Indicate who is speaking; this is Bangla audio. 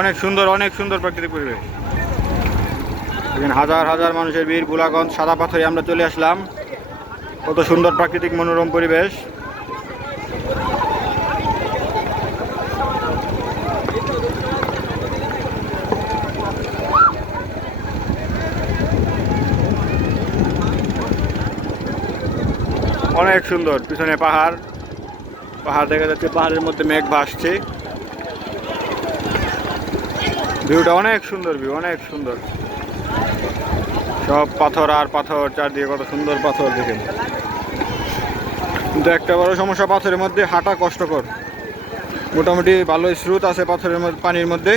Speaker 1: অনেক সুন্দর অনেক সুন্দর প্রাকৃতিক পরিবেশ। হাজার হাজার মানুষের বীর গোলাগঞ্জ সাদা পাথরে আমরা চলে আসলাম। কত সুন্দর প্রাকৃতিক মনোরম পরিবেশ। অনেক সুন্দর, পিছনে পাহাড়। পাহাড় দেখা যাচ্ছে, পাহাড়ের মধ্যে মেঘ ভাসছে। ভিউটা অনেক সুন্দর ভিউ অনেক সুন্দর। সব পাথর আর পাথর, চারদিকে কত সুন্দর পাথর দেখেন। কিন্তু একটা বড় সমস্যা, পাথরের মধ্যে হাঁটা কষ্টকর। মোটামুটি ভালোই স্রোত আছে পাথরের মধ্যে, পানির মধ্যে।